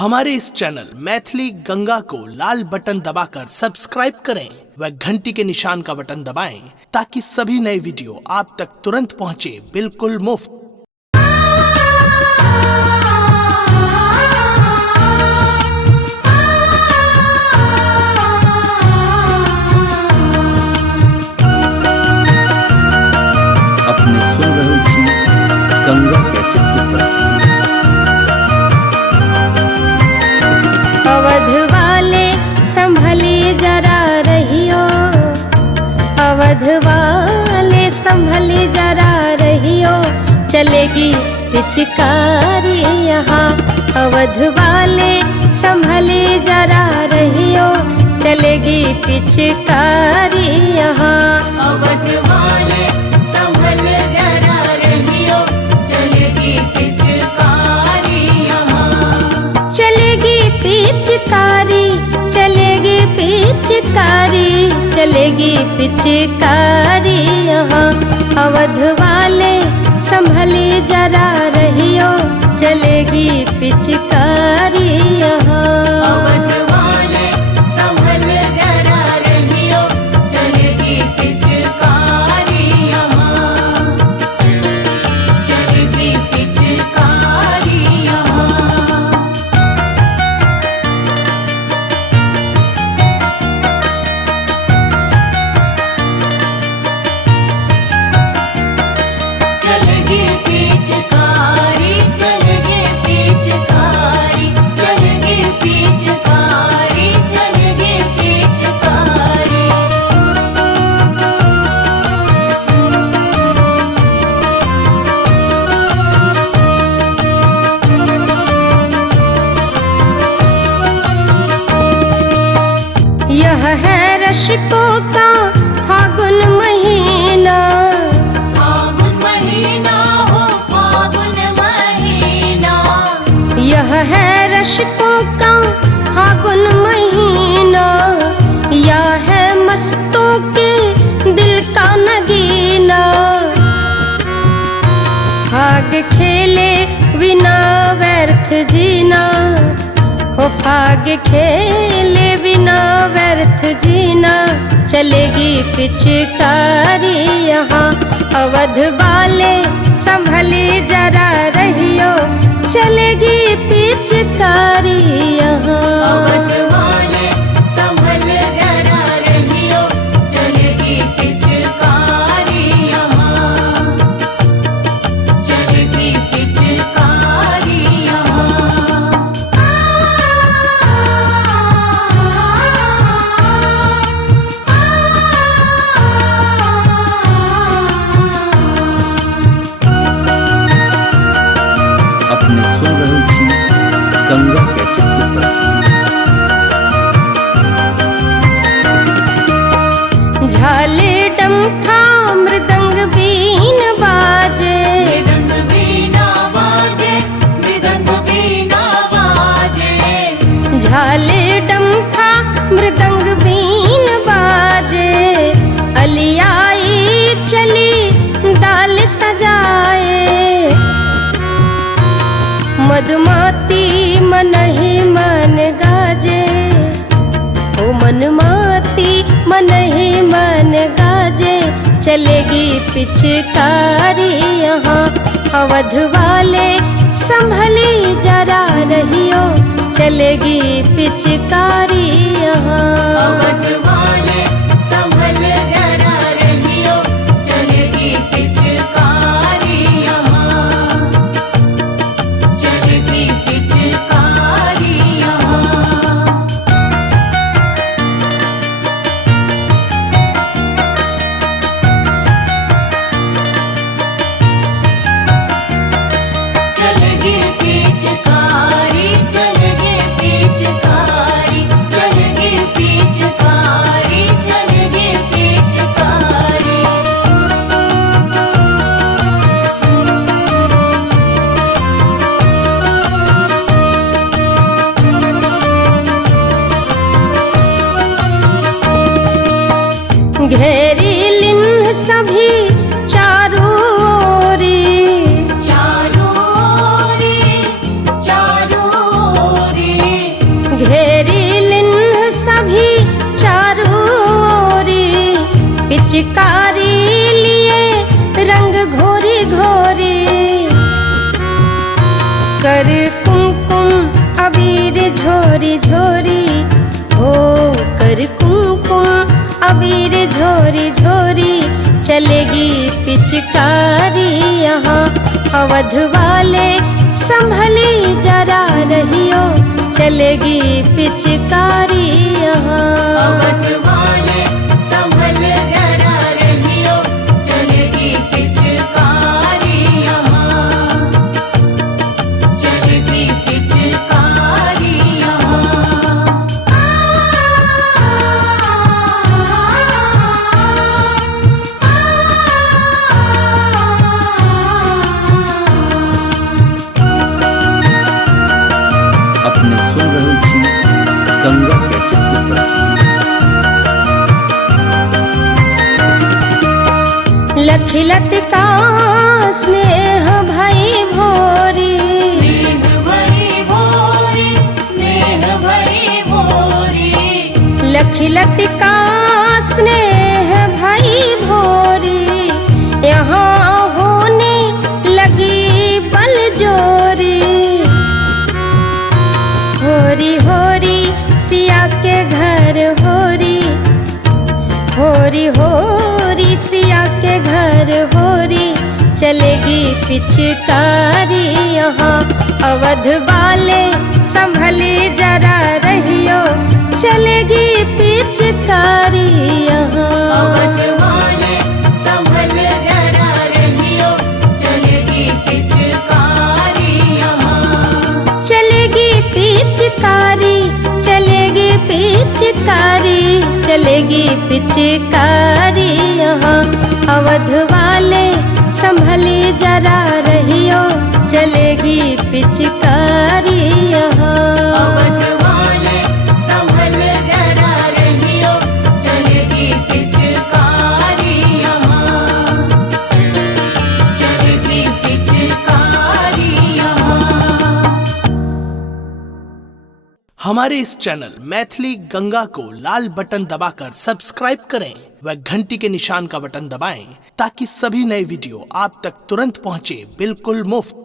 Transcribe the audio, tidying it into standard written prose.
हमारे इस चैनल मैथिली गंगा को लाल बटन दबाकर सब्सक्राइब करें व घंटी के निशान का बटन दबाएं ताकि सभी नए वीडियो आप तक तुरंत पहुंचे बिल्कुल मुफ्त। अपने सुन रहल छी गंगा कैसेट के प्रस्तुति। अवध वाले संभली जरा रहियो, अवध वाले संभली जरा रहियो, चलेगी पिचकारी यहाँ। अवध वाले संभली जरा रहियो, चलेगी पिचकारी यहाँ। अवध वाले संभल जरा रहियो, चलेगी पिचकारी यहाँ। चलेगी पिचकारी, चलेगी पिचकारी, चलेगी पिचकारी यहाँ। अवध वाले संभली जरा रहियो, चलेगी पिचकारी यहाँ। अवध वाले संभल जरा रहियो, चलेगी पिचकारी यहाँ। चलेगी पिचकारी यहाँ। चलेगी पिचकारी, चलेगी पिचकारी, चलेगी पिचकारी, चलेगी पिचकारी। यह है रश्कों का फागुन महीना, फागुन महीना हो फागुन महीना। यह है रश्कों का फागुन महीना, यह है मस्तों के दिल का नगीना। फाग खेले बिना व्यर्थ जीना, हो फाग खेले बिना व्यर्थ जीना, चलेगी पिचकारी यहाँ। अवध वाले संभली जरा रहियो, चलेगी पिचकारी यहाँ। अवध वाले संभल जरा रहियो, चलेगी पिचकारी यहाँ। चलेगी पिचकारी यहाँ। अपने सुन रहल छी गंगा कैसेट के प्रस्तुति। झाले डंफा मृदंग बीन बाजे, मृदंग बीना बाजे, मृदंग बीना बाजे। झाले डंफा मृदंग बीन बाजे। अलियाई चली डाल सजाए, मधुमाती मन ही मन गाजे, ओ मनमाती मन ही मन गाजे, चलेगी पिचकारी यहाँ। अवध वाले संभली जरा रहियो, चलेगी पिचकारी यहाँ। अवध वाले संभल जरा रहियो, चलेगी पिचकारी यहाँ। चलेगी पिचकारी यहाँ। चलेगी पिचकारी, चलेगी पिचकारी, चलेगी पिचकारी, चलेगी पिचकारी। घेरी लिन्ह सभी चारों ओरी, चारों ओरी, चारों ओरी। अबीर झोरी झोरी हो कर कुमकुम, अबीर झोरी झोरी चलेगी पिचकारी यहाँ। अवध वाले संभली जरा रहियो, चलेगी पिचकारी यहाँ। अवध वाले संभल जरा रहियो, चलेगी पिचकारी यहाँ, चलेगी पिचकारी यहाँ। अपने सुन रहल छी गंगा कैसेट के प्रस्तुति। लखिलत का स्नेह भई भोरी, स्नेह भरी भोरी, स्नेह भरी भोरी, लखिलत का स्नेह भई भोरी, यहाँ होने लगी बल जोरी। होरी होरी सिया के घर होरी, होरी होरी सिया के घर होरी, चलेगी पिचकारी यहाँ। अवध वाले संभली जरा रहियो, चलेगी पिचकारी यहाँ। अवध वाले संभल जरा रहियो, चलेगी पिचकारी यहाँ, चलेगी पिचकारी, चलेगी पिचकारी, चलेगी पिचकारी यहाँ। अवध वाले संभली जरा रहियो, चलेगी पिचकारी यहाँ। अवध वाले संभल जरा रहियो, चलेगी पिचकारी यहाँ, चलेगी पिचकारी यहाँ। हमारे इस चैनल मैथिली गंगा को लाल बटन दबाकर सब्सक्राइब करें व घंटी के निशान का बटन दबाएं ताकि सभी नए वीडियो आप तक तुरंत पहुंचे बिल्कुल मुफ्त।